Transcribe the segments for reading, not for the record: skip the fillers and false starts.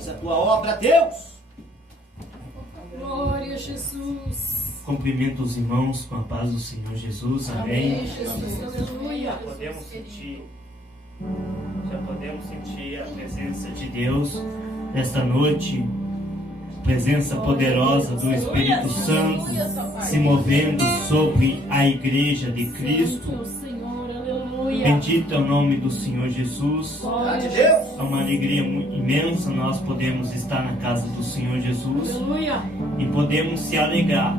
Faz a tua obra, Deus. Glória a Jesus. Cumprimento os irmãos com a paz do Senhor Jesus. Amém. Jesus, aleluia. Já podemos sentir a presença de Deus nesta noite. Presença poderosa do Espírito Santo se movendo sobre a igreja de Cristo. Bendito é o nome do Senhor Jesus. É uma alegria imensa nós podemos estar na casa do Senhor Jesus e podemos se alegrar.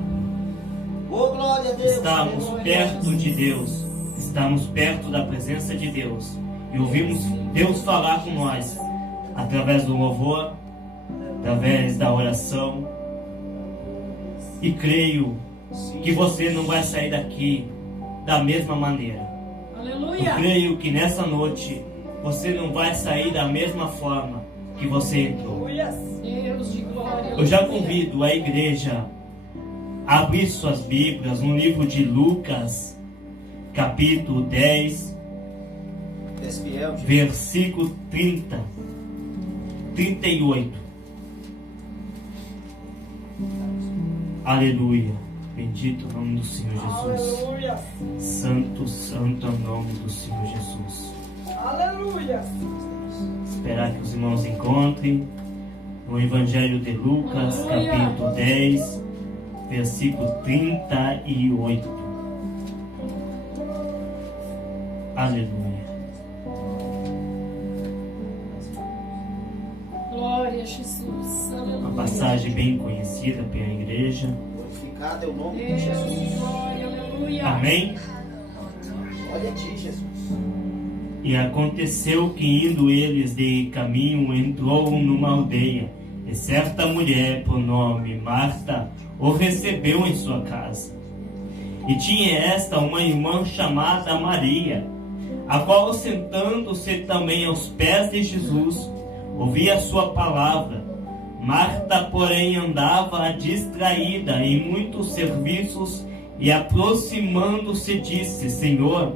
Estamos perto de Deus, estamos perto da presença de Deus e ouvimos Deus falar com nós através do louvor, através da oração. E creio que você não vai sair daqui da mesma maneira. Eu creio que nessa noite você não vai sair da mesma forma que você entrou. Eu já convido a igreja a abrir suas Bíblias no livro de Lucas, capítulo 10, versículo 30, 38. Aleluia. Bendito é o nome do Senhor Jesus. Aleluia. Santo, santo é o nome do Senhor Jesus. Aleluia. Esperar que os irmãos encontrem no Evangelho de Lucas, capítulo 10, versículo 38. Aleluia. Glória a Jesus. Aleluia. Uma passagem bem conhecida pela igreja. Glorificado é o nome de Jesus. Glória, aleluia. Amém? Glória a ti, Jesus. E aconteceu que, indo eles de caminho, entrou numa aldeia, e certa mulher, por nome Marta, o recebeu em sua casa. E tinha esta uma irmã chamada Maria, a qual, sentando-se também aos pés de Jesus, ouvia a sua palavra. Marta, porém, andava distraída em muitos serviços, e aproximando-se disse: Senhor,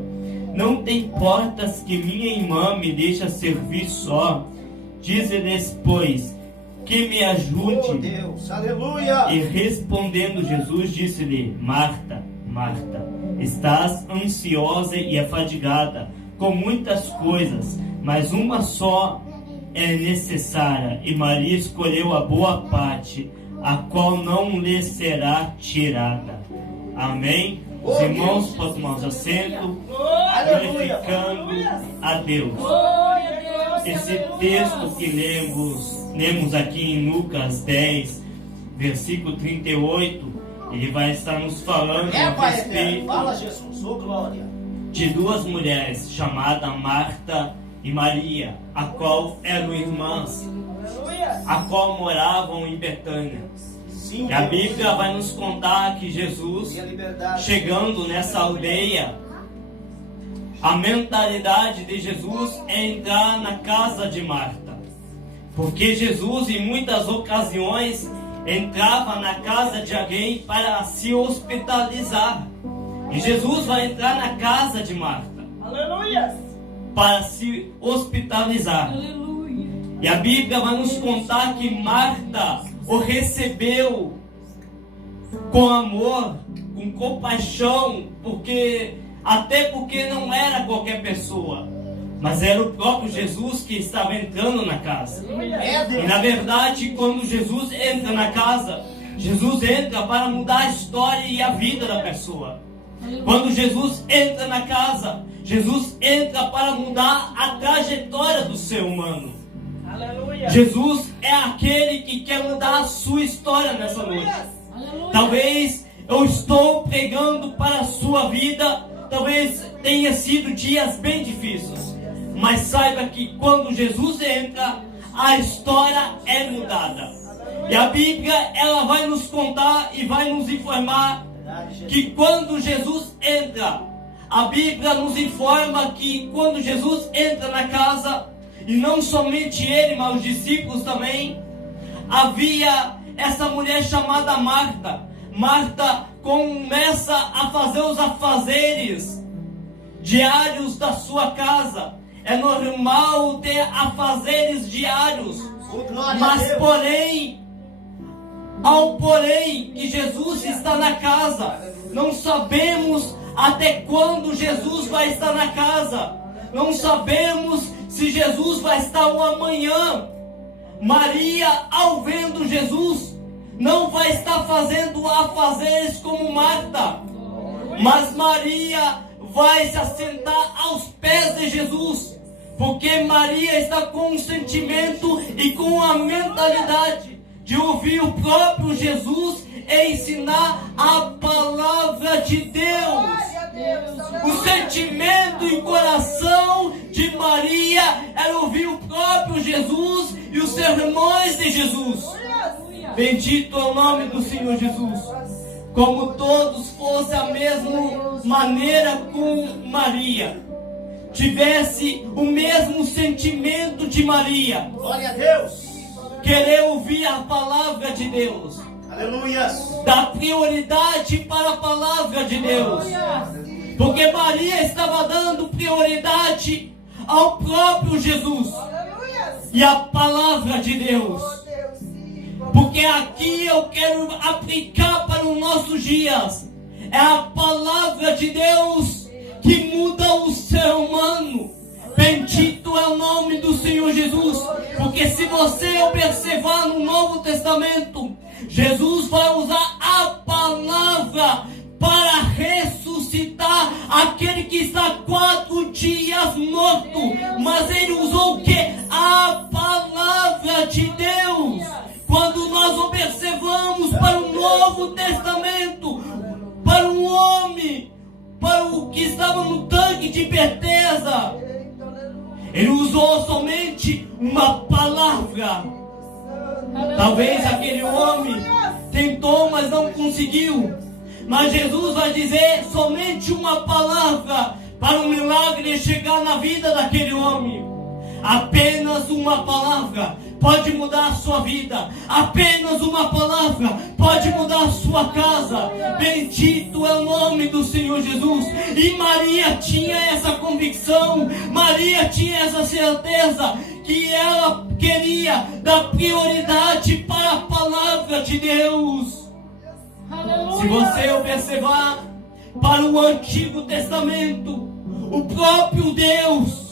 não te importas que minha irmã me deixe servir só? Dize-lhes, pois, que me ajude. Oh, Deus, aleluia. E respondendo Jesus, disse-lhe: Marta, Marta, estás ansiosa e afadigada com muitas coisas, mas uma só é necessária, e Maria escolheu a boa parte, a qual não lhe será tirada. Amém? Os irmãos podem tomar os assentos, glorificando a Deus. Esse texto que lemos aqui em Lucas 10, versículo 38, ele vai estar nos falando a respeito Fala, Jesus, ô glória. de duas mulheres chamadas Marta e Maria, a qual eram irmãs, a qual moravam em Betânia. Sim, E a Bíblia vai nos contar que Jesus, chegando nessa aldeia, a mentalidade de Jesus é entrar na casa de Marta, porque Jesus em muitas ocasiões entrava na casa de alguém para se hospitalizar, e Jesus vai entrar na casa de Marta, Aleluia. para se hospitalizar. Aleluia. E a Bíblia vai nos contar que Marta o recebeu com amor, com compaixão, até porque não era qualquer pessoa, mas era o próprio Jesus que estava entrando na casa. E na verdade, quando Jesus entra na casa, Jesus entra para mudar a história e a vida da pessoa. Quando Jesus entra na casa, Jesus entra para mudar a trajetória do ser humano. Aleluia. Jesus é aquele que quer mudar a sua história nessa noite. Aleluia. Talvez eu estou pregando para a sua vida, talvez tenha sido dias bem difíceis, mas saiba que quando Jesus entra, a história é mudada. E a Bíblia, ela vai nos contar e vai nos informar que quando Jesus entra, a Bíblia nos informa que quando Jesus entra na casa, e não somente ele, mas os discípulos também, havia essa mulher chamada Marta. Marta começa a fazer os afazeres diários da sua casa. É normal ter afazeres diários Oh, glória a Mas Deus. porém, há um porém, que Jesus está na casa. Não sabemos até quando Jesus vai estar na casa. Não sabemos se Jesus vai estar o amanhã. Maria, ao vendo Jesus, não vai estar fazendo afazeres como Marta, mas Maria vai se assentar aos pés de Jesus, porque Maria está com um sentimento e com a mentalidade de ouvir o próprio Jesus e ensinar a palavra de Deus. O sentimento e coração de Maria era ouvir o próprio Jesus e os sermões de Jesus. Bendito é o nome do Senhor Jesus. Como todos fossem a mesma maneira com Maria, tivesse o mesmo sentimento de Maria, Glória a Deus. querer ouvir a palavra de Deus, Aleluia. dar prioridade para a palavra de Deus, porque Maria estava dando prioridade ao próprio Jesus e à palavra de Deus. Porque aqui eu quero aplicar para os nossos dias. É a palavra de Deus que muda o ser humano. Bendito é o nome do Senhor Jesus. Porque se você observar no Novo Testamento, Jesus vai usar a palavra para ressuscitar aquele que está 4 dias morto. Mas ele usou o que? A palavra de Deus. Quando nós observamos para o Novo Testamento, para um homem, para o que estava no tanque de Betesda, ele usou somente uma palavra. Talvez aquele homem tentou, mas não conseguiu. Mas Jesus vai dizer somente uma palavra para o milagre chegar na vida daquele homem. Apenas uma palavra pode mudar a sua vida. Apenas uma palavra pode mudar a sua casa. Bendito é o nome do Senhor Jesus. E Maria tinha essa convicção, Maria tinha essa certeza que ela queria dar prioridade para a palavra de Deus. Se você observar para o Antigo Testamento, o próprio Deus,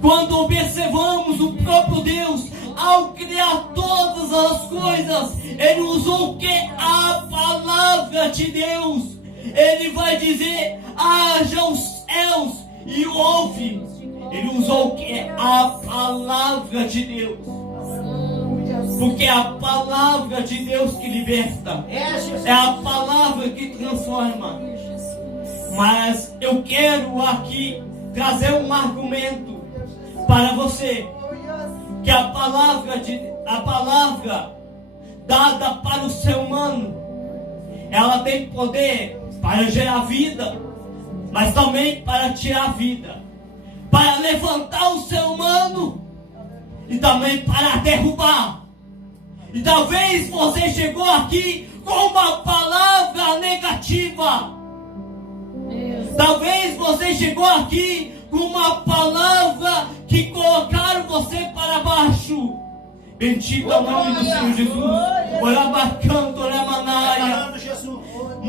quando observamos o próprio Deus, ao criar todas as coisas, ele usou o que? A palavra de Deus. Ele vai dizer: haja os céus e ouve. Ele usou o que? A palavra de Deus. Porque é a palavra de Deus que liberta, é a palavra que transforma. Mas eu quero aqui trazer um argumento para você, que a palavra dada para o ser humano, ela tem poder para gerar vida, mas também para tirar vida, para levantar o ser humano e também para derrubar. E talvez você chegou aqui com uma palavra negativa. Talvez você chegou aqui com uma palavra que colocaram você para baixo. Bendito é o nome do Senhor Jesus. Orabacanto, oramanaya.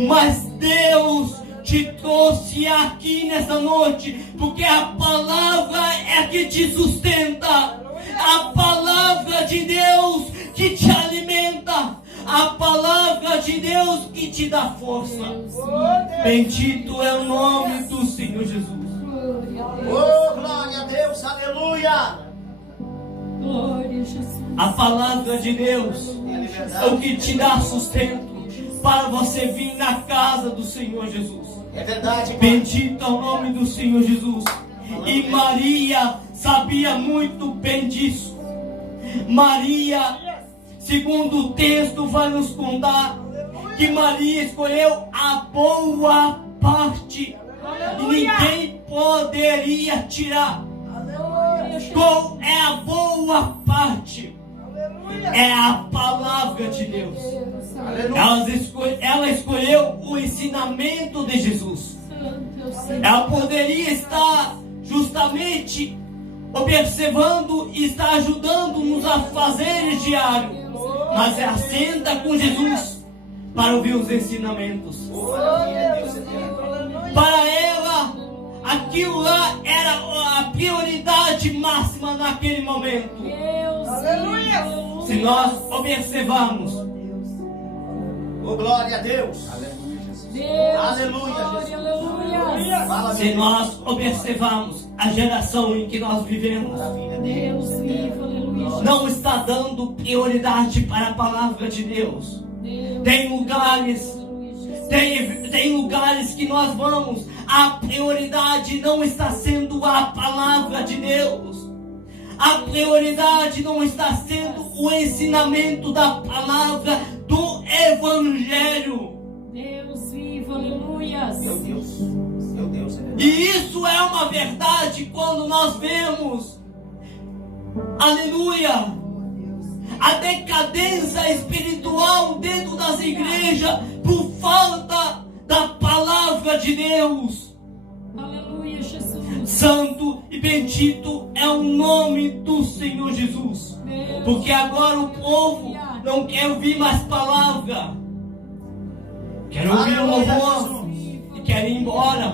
Mas Deus te trouxe aqui nessa noite, porque a palavra é que te sustenta. A palavra de Deus que te alimenta. A palavra de Deus que te dá força. Bendito é o nome do Senhor Jesus. Oh, glória a Deus, aleluia. A palavra de Deus é o que te dá sustento para você vir na casa do Senhor Jesus. É verdade, Bendito é o nome do Senhor Jesus. E Maria sabia muito bem disso. Maria, segundo o texto, vai nos contar que Maria escolheu a boa parte e ninguém poderia tirar. Qual é a boa parte? É a palavra de Deus. Ela escolheu o ensinamento de Jesus. Ela poderia estar justamente observando e está ajudando-nos a fazeres diário, mas assenta com Jesus para ouvir os ensinamentos. Para ela, aquilo lá era a prioridade máxima naquele momento. Aleluia. Se nós observarmos, Oh, glória a Deus. Aleluia, Jesus. Aleluia. Fala, se nós observarmos a geração em que nós vivemos, Deus vivo, aleluia. não está dando prioridade para a palavra de Deus. Tem lugares que nós vamos, a prioridade não está sendo a palavra de Deus. A prioridade não está sendo o ensinamento da palavra do Evangelho. Deus vivo, aleluia. Meu Deus. Meu Deus. E isso é uma verdade quando nós vemos, aleluia, a decadência espiritual dentro das igrejas por falta da palavra de Deus. Aleluia, Jesus. Santo e bendito é o nome do Senhor Jesus. Porque agora o povo não quer ouvir mais palavra. Quer ouvir o louvor e quer ir embora.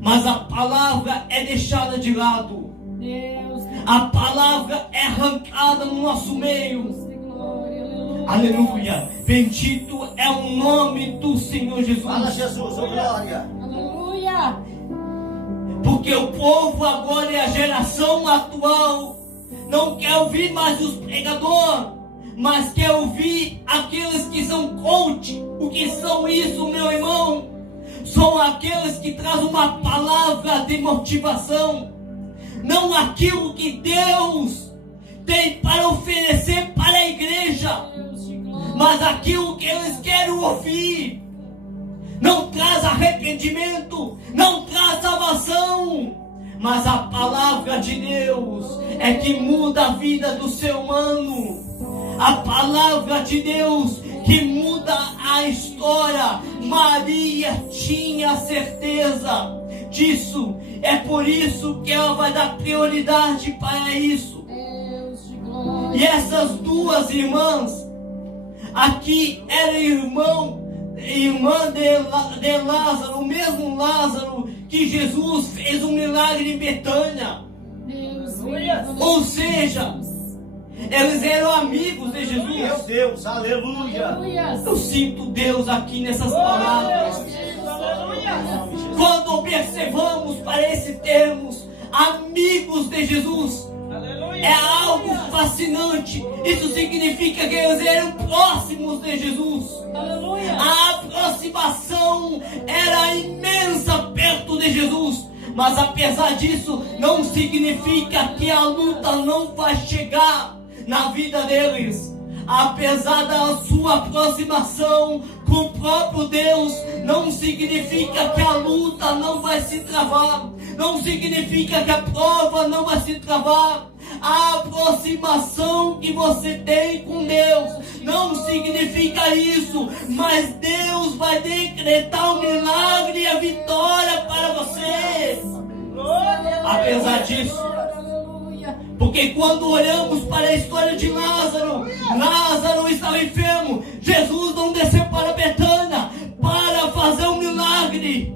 Mas a palavra é deixada de lado. Deus, A palavra é arrancada no nosso meio. glória, aleluia. Aleluia. Bendito é o nome do Senhor Fala, Jesus. Jesus. Oh, glória. Aleluia. Porque o povo agora é a geração atual. Não quer ouvir mais os pregadores, mas quer ouvir aqueles que são coach. O que são isso, meu irmão? São aqueles que trazem uma palavra de motivação. Não aquilo que Deus tem para oferecer para a igreja, Deus de glória. mas aquilo que eles querem ouvir. Não traz arrependimento, não traz salvação, mas a palavra de Deus é que muda a vida do ser humano. A palavra de Deus que muda a história. Maria tinha certeza disso. É por isso que ela vai dar prioridade para isso. Deus de glória. E essas duas irmãs aqui eram irmã de Lázaro, o mesmo Lázaro que Jesus fez um milagre em Betânia. Deus Ou seja, eles eram amigos de Meu Jesus. Deus. Aleluia. Aleluia. Eu sinto Deus aqui nessas palavras. Quando observamos para esse termos, amigos de Jesus, é algo fascinante. Isso significa que eles eram próximos de Jesus. Aleluia. A aproximação era imensa perto de Jesus. Mas apesar disso, não significa que a luta não vai chegar na vida deles. Apesar da sua aproximação com o próprio Deus, não significa que a luta não vai se travar. Não significa que a prova não vai se travar. A aproximação que você tem com Deus não significa isso, mas Deus vai decretar o milagre e a vitória para você. Apesar disso, Aleluia. porque quando olhamos para a história de Lázaro, Lázaro estava enfermo. Jesus não desceu para Betânia para fazer um milagre,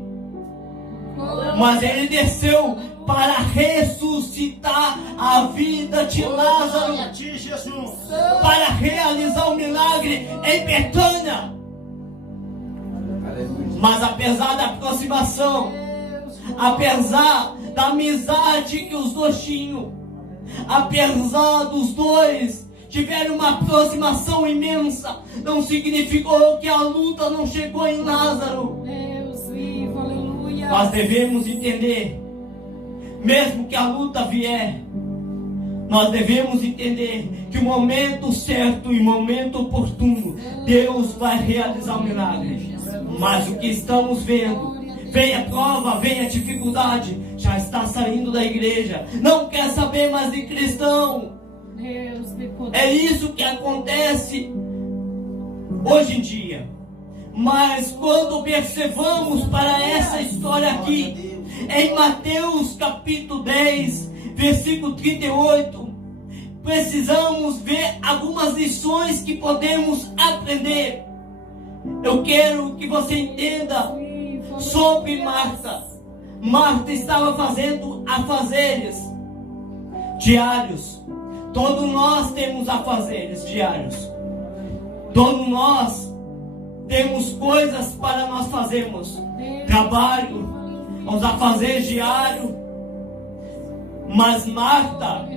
mas ele desceu para ressuscitar a vida de Lázaro, Glória a ti, Jesus. para realizar um milagre em Betânia. Mas apesar da aproximação, apesar da amizade que os dois tinham, apesar dos dois tiveram uma aproximação imensa, não significou que a luta não chegou em Lázaro. Deus vivo, aleluia. Nós devemos entender, mesmo que a luta vier, nós devemos entender que o momento certo e o momento oportuno, Deus vai realizar o milagre. Mas o que estamos vendo, vem a prova, vem a dificuldade, já está saindo da igreja, não quer saber mais de cristão. Deus de poder. É isso que acontece hoje em dia. Mas quando observamos para essa história aqui, em Mateus capítulo 10, versículo 38, precisamos ver algumas lições que podemos aprender. Eu quero que você entenda sobre Marta. Marta estava fazendo afazeres diários. Todos nós temos afazeres diários. Todos nós temos coisas para nós fazermos. Trabalho, os afazeres diários. Mas Marta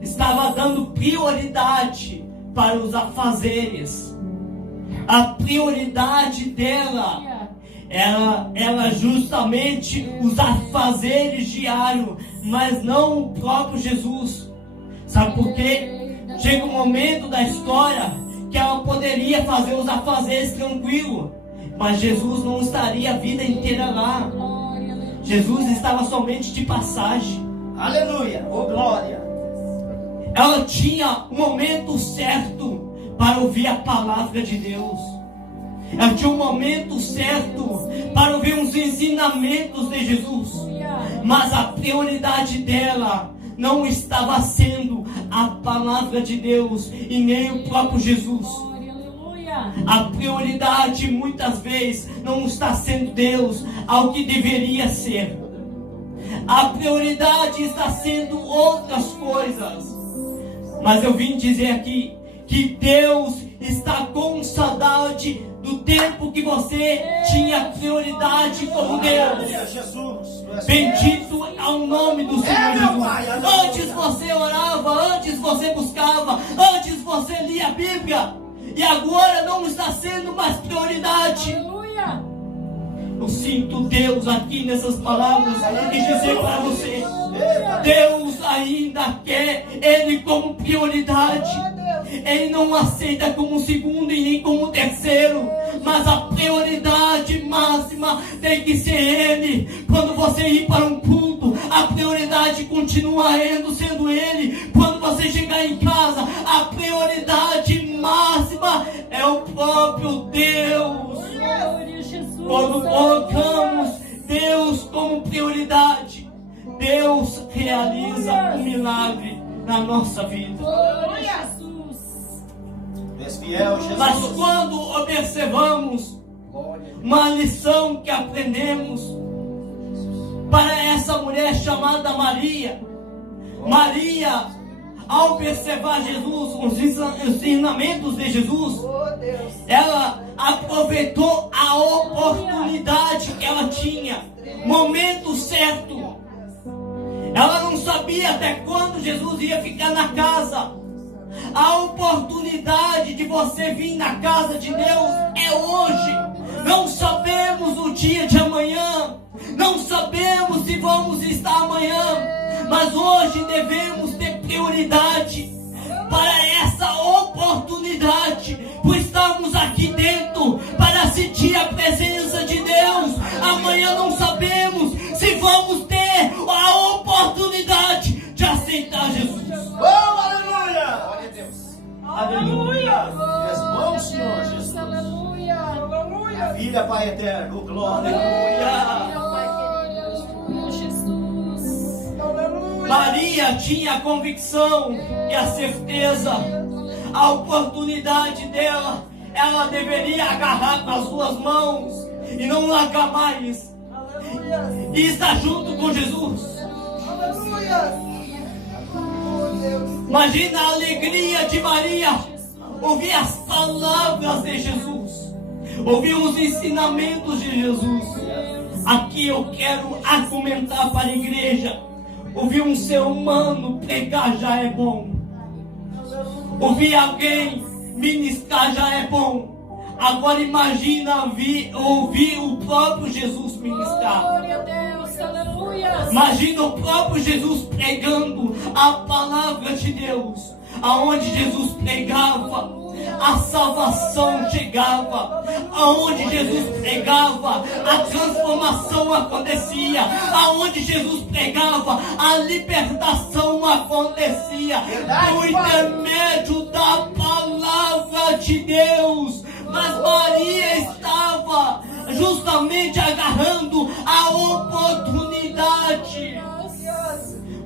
estava dando prioridade para os afazeres. A prioridade dela era justamente os afazeres diários, mas não o próprio Jesus. Sabe por quê? Chega um momento da história que ela poderia fazer os afazeres tranquilo, mas Jesus não estaria a vida inteira lá. Jesus estava somente de passagem. Aleluia. Oh, glória. Ela tinha um momento certo para ouvir a palavra de Deus. Ela tinha um momento certo para ouvir os ensinamentos de Jesus. Mas a prioridade dela não estava sendo a palavra de Deus e nem o próprio Jesus. A prioridade muitas vezes não está sendo Deus ao que deveria ser. A prioridade está sendo outras coisas. Mas eu vim dizer aqui que Deus está com saudade do tempo que você tinha prioridade como Deus. Jesus. Bendito é o nome do Senhor Jesus. Antes você orava, antes você buscava, antes você lia a Bíblia, e agora não está sendo mais prioridade. Aleluia. Eu sinto Deus aqui nessas palavras e dizer para você: Deus ainda quer Ele como prioridade. Ele não aceita como segundo e nem como terceiro, mas a prioridade máxima tem que ser Ele. Quando você ir para um culto, a prioridade continua sendo Ele. Quando você chegar em casa, a prioridade máxima é o próprio Deus. Quando colocamos Deus como prioridade, Deus realiza um milagre na nossa vida. Fiel, Jesus. Mas quando observamos uma lição que aprendemos para essa mulher chamada Maria, Maria, ao observar Jesus, os ensinamentos de Jesus, ela aproveitou a oportunidade que ela tinha, momento certo. Ela não sabia até quando Jesus ia ficar na casa. A oportunidade de você vir na casa de Deus é hoje. Não sabemos o dia de amanhã, não sabemos se vamos estar amanhã, mas hoje devemos ter prioridade para essa oportunidade, por estarmos aqui dentro para sentir a presença de Deus. Amanhã não sabemos se vamos ter a oportunidade de aceitar Jesus. Oh, aleluia! Glória a Deus. Aleluia! És bom, Senhor Jesus. Aleluia. A vida, Pai eterno. Oh, glória. Aleluia, Jesus. Maria tinha a convicção e a certeza, a oportunidade dela, ela deveria agarrar com as suas mãos e não largar mais, e estar junto com Jesus. Imagina a alegria de Maria ouvir as palavras de Jesus, ouvir os ensinamentos de Jesus. Aqui eu quero argumentar para a igreja: ouvir um ser humano pregar já é bom, ouvir alguém ministrar já é bom. Agora imagina ouvir o próprio Jesus ministrar. Glória a Deus, aleluia. Imagina o próprio Jesus pregando a palavra de Deus. Aonde Jesus pregava, a salvação chegava. Aonde Jesus pregava, a transformação acontecia. Aonde Jesus pregava, a libertação acontecia. Por intermédio da palavra de Deus. Mas Maria estava justamente agarrando a oportunidade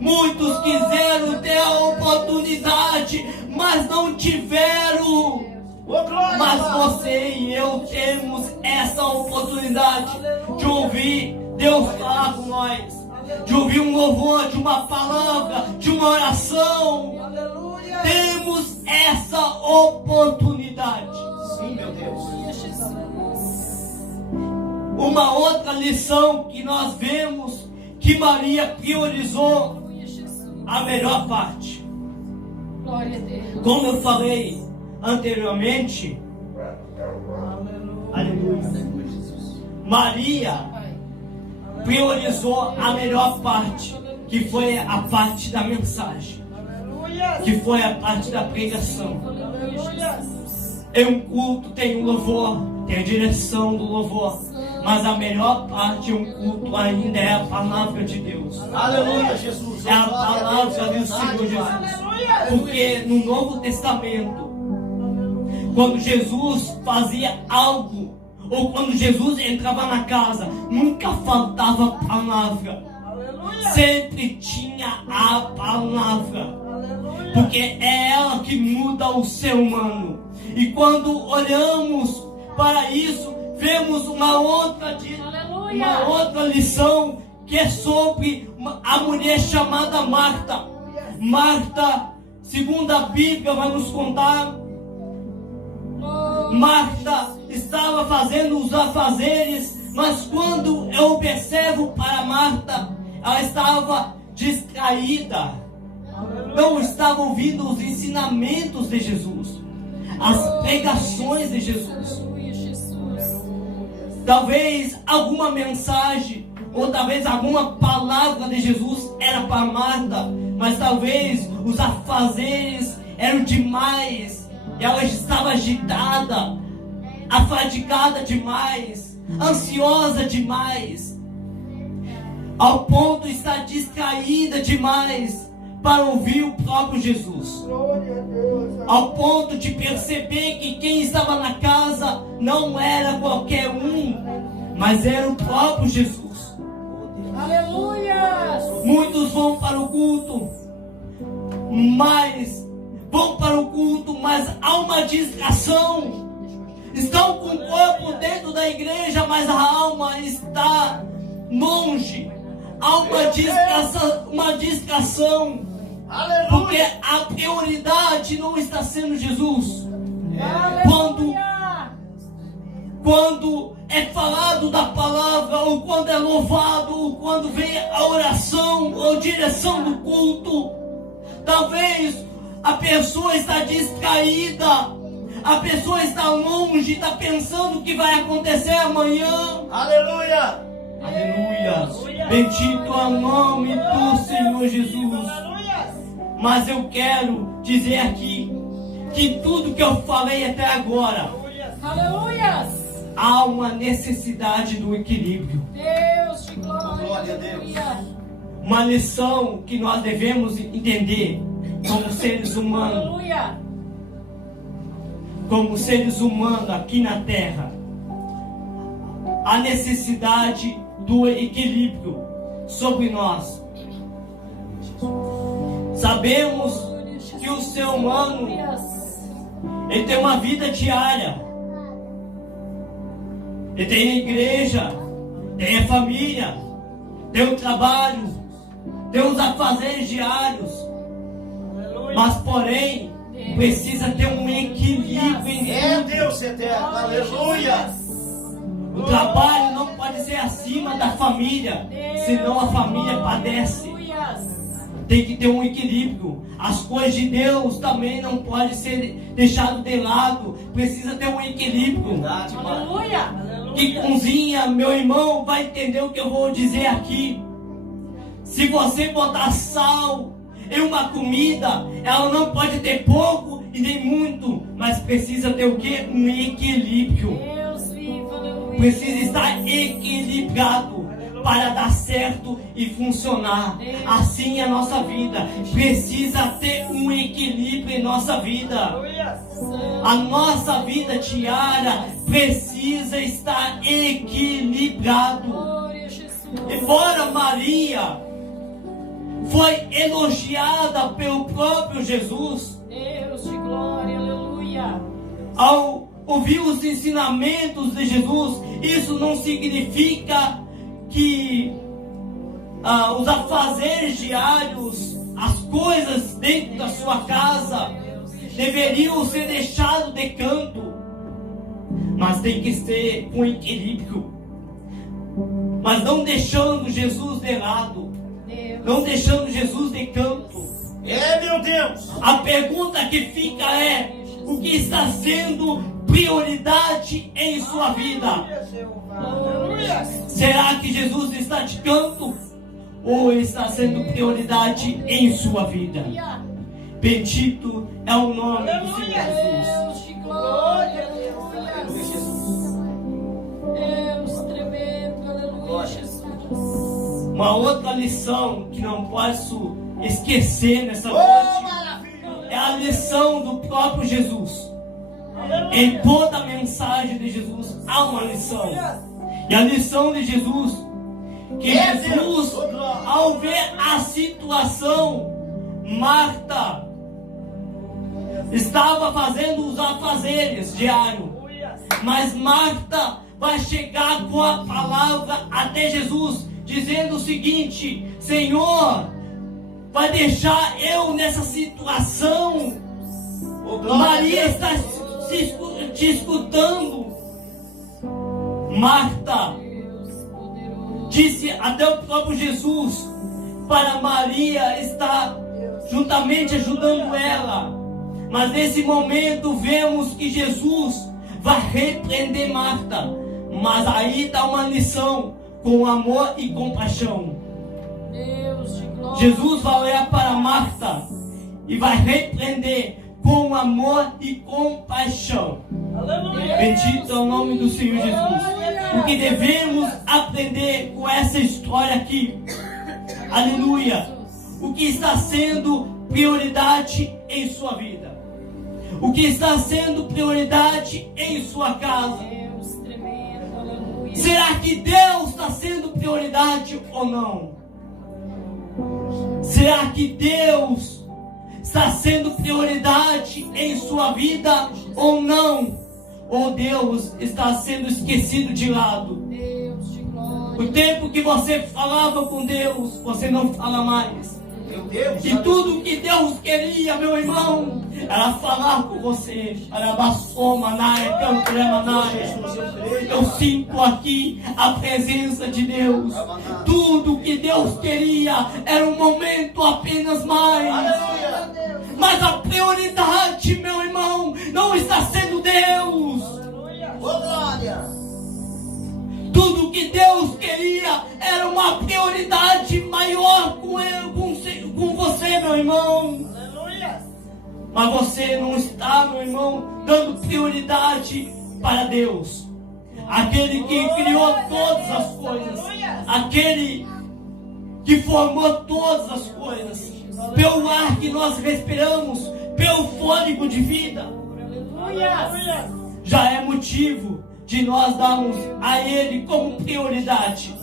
Muitos quiseram ter a oportunidade, mas não tiveram. Ô, glória, Mas Pai. você e eu temos essa oportunidade de ouvir Deus falar com nós, de ouvir um louvor, de uma palavra, de uma oração. Aleluia. Temos essa oportunidade. Sim, meu Deus. Aleluia, Jesus. Uma outra lição que nós vemos que Maria priorizou Aleluia, Jesus. a melhor parte. Glória a Deus. Como eu falei anteriormente, aleluia, Maria Pai. priorizou a melhor parte, que foi a parte da mensagem, Aleluia. que foi a parte da pregação. Aleluia, Jesus. Em um culto tem um louvor, tem a direção do louvor, mas a melhor parte de um culto ainda é a palavra de Deus. Aleluia, Jesus. É a Glória a palavra Deus, é do verdade, Senhor Pai. Jesus. Aleluia. Porque no Novo Testamento, quando Jesus fazia algo, ou quando Jesus entrava na casa, nunca faltava palavra. Aleluia. Sempre tinha a palavra. Aleluia. Porque é ela que muda o ser humano. E quando olhamos para isso, vemos uma outra lição, que é sobre a mulher chamada Marta. Marta, segundo a Bíblia vai nos contar, Marta estava fazendo os afazeres, mas quando eu observo para Marta, ela estava distraída, não estava ouvindo os ensinamentos de Jesus, as pregações de Jesus. Aleluia, Jesus. Talvez alguma mensagem, ou talvez alguma palavra de Jesus era para Marta, mas talvez os afazeres eram demais, e ela estava agitada, afadigada demais, ansiosa demais, ao ponto de estar distraída demais para ouvir o próprio Jesus, Glória a Deus. ao ponto de perceber que quem estava na casa não era qualquer um, mas era o próprio Jesus. Aleluia. Muitos vão para o culto, mas há uma distração. Estão com o corpo dentro da igreja, mas a alma está longe. Há uma distração, porque Aleluia. a prioridade não está sendo Jesus. Aleluia. Quando é falado da palavra, ou quando é louvado, ou quando vem a oração, ou direção do culto, talvez a pessoa está distraída, a pessoa está longe, está pensando o que vai acontecer amanhã. Aleluia. Aleluia! Bendito é o nome do Senhor Jesus. Aleluia. Mas eu quero dizer aqui que tudo que eu falei até agora, Aleluia. há uma necessidade do equilíbrio. Deus de glória. Glória a Deus. Aleluia. Uma lição que nós devemos entender como seres humanos, Aleluia. aqui na terra. A necessidade do equilíbrio sobre nós. Sabemos que o ser humano, ele tem uma vida diária. Ele tem a igreja, tem a família, tem o trabalho, tem os afazeres diários. Mas porém, precisa ter um equilíbrio em É tudo. Deus eterno. Aleluia. O trabalho não pode ser acima da família, senão a família padece. Tem que ter um equilíbrio. As coisas de Deus também não podem ser deixadas de lado. Precisa ter um equilíbrio. Verdade, Pai. Aleluia. Que cozinha, meu irmão, vai entender o que eu vou dizer aqui. Se você botar sal em uma comida, ela não pode ter pouco e nem muito, mas precisa ter o que? Um equilíbrio. Deus vivo, aleluia. Precisa estar equilibrado para dar certo e funcionar. Assim é a nossa vida. Precisa ter um equilíbrio em nossa vida. Aleluia. A nossa vida diária precisa estar equilibrado. Glória a Jesus. Embora Maria foi elogiada pelo próprio Jesus. Deus de glória, aleluia. Ao ouvir os ensinamentos de Jesus, isso não significa que os afazeres diários, as coisas dentro da sua casa, deveriam ser deixados de canto, mas tem que ser com equilíbrio, mas não deixando Jesus de lado, não deixando Jesus de canto. É, meu Deus. A pergunta que fica é: o que está sendo prioridade em sua vida? Aleluia. Será que Jesus está de canto ou está sendo prioridade em sua vida? Bendito é o nome do Senhor Jesus. Deus de glória, aleluia. Deus tremendo, aleluia, Jesus. Uma outra lição que não posso esquecer nessa Oh, noite maravilha. é a lição do próprio Jesus. Em toda a mensagem de Jesus há uma lição. E a lição de Jesus, que Jesus, ao ver a situação, Marta estava fazendo os afazeres diários, mas Marta vai chegar com a palavra até Jesus, dizendo o seguinte: Senhor, vai deixar eu nessa situação? Oh, glória a Maria Deus. está te escutando. Marta disse até o próprio Jesus para Maria estar juntamente ajudando ela. Mas nesse momento vemos que Jesus vai repreender Marta. Mas aí dá uma lição com amor e compaixão. Deus de glória. Jesus vai olhar para Marta e vai repreender com amor e compaixão. Aleluia. Bendito é o nome do Senhor Jesus. O que devemos aprender com essa história aqui? Aleluia. O que está sendo prioridade em sua vida? O que está sendo prioridade em sua casa? Deus tremendo, aleluia. Será que Deus está sendo prioridade ou não? Será que Deus está sendo prioridade em sua vida ou não? Ou Deus está sendo esquecido de lado? Deus de glória. O tempo que você falava com Deus, você não fala mais. Meu Deus. E tudo que Deus queria, meu irmão, era falar com você. Arabaçô, manaia, cantoré, manaia. Jesus, eu creio. Eu sinto aqui a presença de Deus. Tudo que Deus queria era um momento apenas mais. Aleluia. Mas a prioridade, meu irmão, não está sendo Deus. Oh, glória. Tudo que Deus queria era uma prioridade maior com você, meu irmão. Aleluia. Mas você não está, meu irmão, dando prioridade para Deus. Aquele que criou todas as coisas. Aquele que formou todas as coisas. Pelo ar que nós respiramos, pelo fôlego de vida. Aleluia. Já é motivo de nós darmos a Ele como prioridade.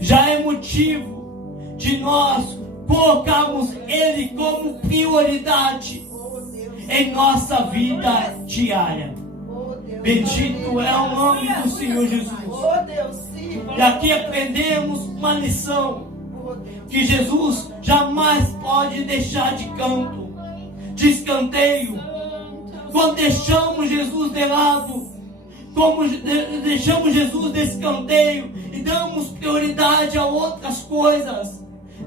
Já é motivo de nós colocarmos Ele como prioridade em nossa vida diária. Bendito é o nome do Senhor Jesus. Oh Deus, sim. E aqui aprendemos uma lição: que Jesus jamais pode deixar de canto, de escanteio. Quando deixamos Jesus de lado, como deixamos Jesus de escanteio e damos prioridade a outras coisas,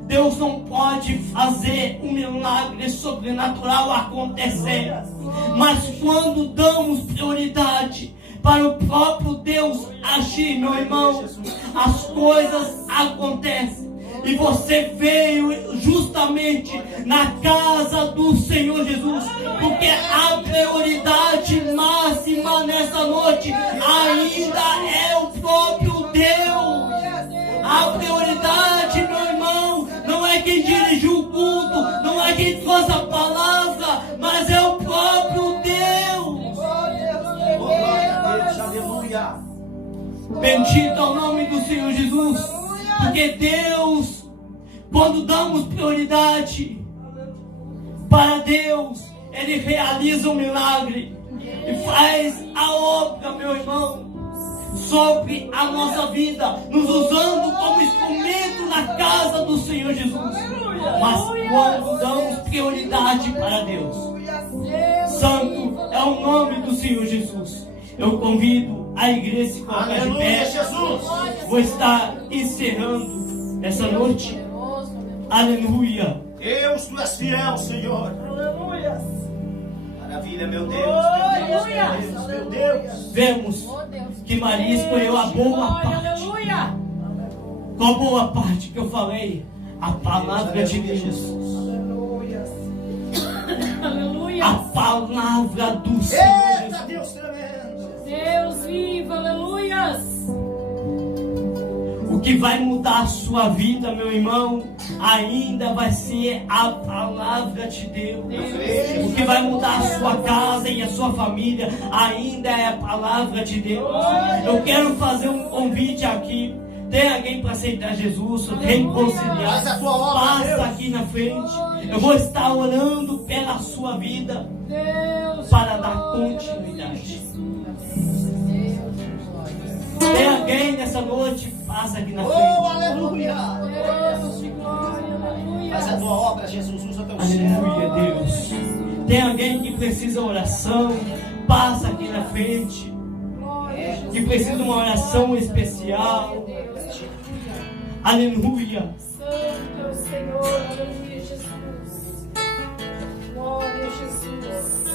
Deus não pode fazer um milagre sobrenatural acontecer. Mas quando damos prioridade para o próprio Deus agir, meu irmão, as coisas acontecem. E você veio justamente na casa do Senhor Jesus, porque a prioridade máxima nessa noite ainda é o próprio Deus. A prioridade, meu irmão, não é quem dirigiu o culto, não é quem trouxe a palavra, mas é o próprio Deus. Oh, glória a Deus. Aleluia. Bendito é o nome do Senhor Jesus, porque Deus Quando damos prioridade para Deus, Ele realiza um milagre e faz a obra, meu irmão, sobre a nossa vida, nos usando como instrumento na casa do Senhor Jesus. Mas quando damos prioridade para Deus, santo é o nome do Senhor Jesus. Eu convido a igreja a se colocar de Aleluia, pé. Jesus. Vou estar encerrando essa noite. Aleluia. Deus, tu és fiel, Senhor. Aleluia. Maravilha, meu Deus, meu Deus, meu Deus, meu Deus. Vemos que Maria escolheu a boa parte. Aleluia. Qual a boa parte que eu falei? A palavra de Aleluia, Deus. Jesus. Aleluia. Aleluia. A palavra do Senhor Eita, Jesus. Deus tremendo. Deus vivo, aleluias. O que vai mudar a sua vida, meu irmão, ainda vai ser a palavra de Deus. O que vai mudar a sua casa e a sua família ainda é a palavra de Deus. Eu quero fazer um convite aqui. Tem alguém para aceitar Jesus, reconciliar? Faz a tua obra, Passa Deus. aqui na frente. Eu vou estar orando pela sua vida Deus. para dar continuidade. Tem alguém nessa noite? Passa aqui na Oh, frente. aleluia. Deus de glória, aleluia. Faz a tua obra, Jesus. Usa teu servo. Aleluia, Deus. Tem alguém que precisa oração? Passa aqui na frente. Que precisa de uma oração especial. Aleluia. Santo é o Senhor, aleluia, Jesus. Glória a Jesus.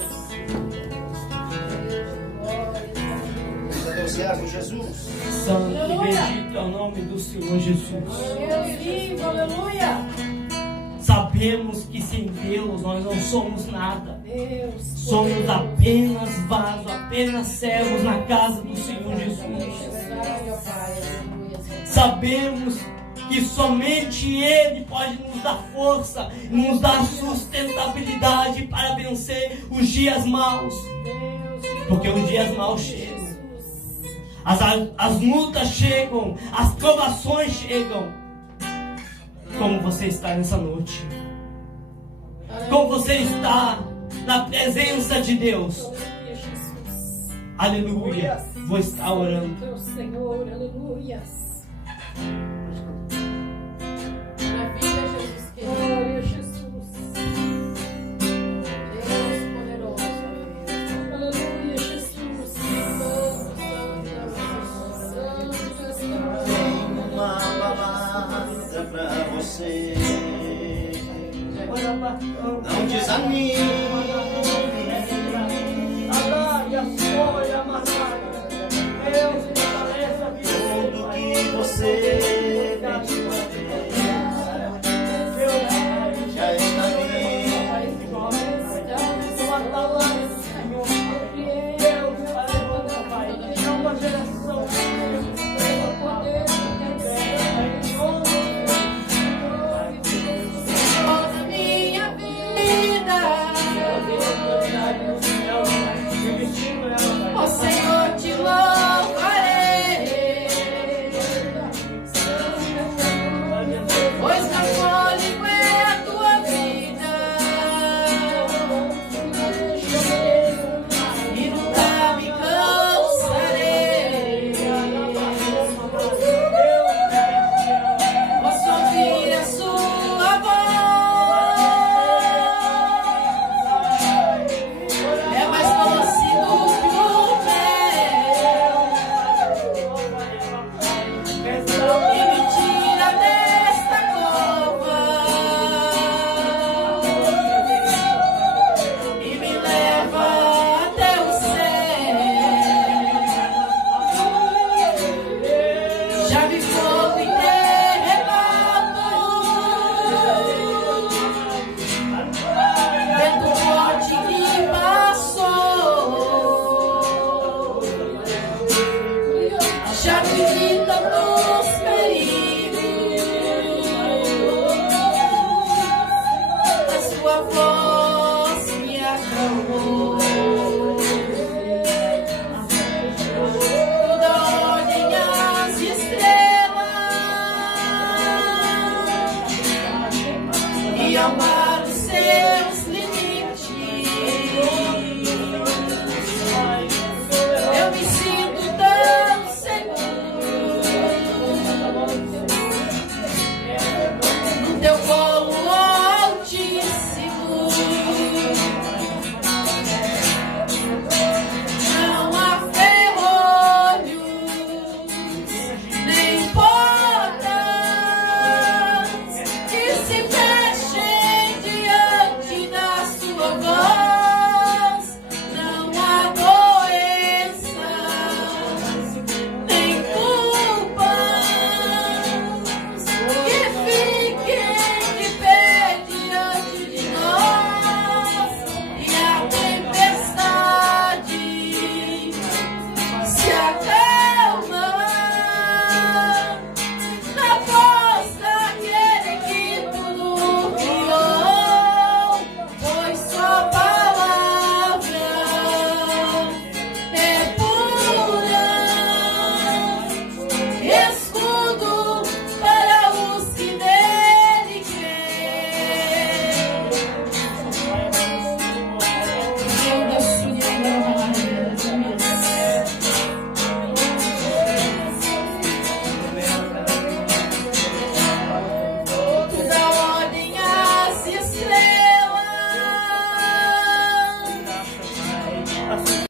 Usa teu servo, Jesus. Santo e bendito é o nome do Senhor Jesus. Deus vivo, aleluia. Sabemos que sem Deus nós não somos nada. Deus. Somos apenas vasos, apenas servos na casa do Senhor Jesus. Sabemos que somente Ele pode nos dar força, nos dar sustentabilidade para vencer os dias maus. Porque os dias maus chegam. As lutas chegam, as provações chegam. Como você está nessa noite? Como você está na presença de Deus? Aleluia. Vou estar orando. Teu Senhor, aleluia. Maravilha, Jesus querido. Glória a Jesus. Deus poderoso. Aleluia, Jesus. Tenho uma palavra pra você. Não desanime.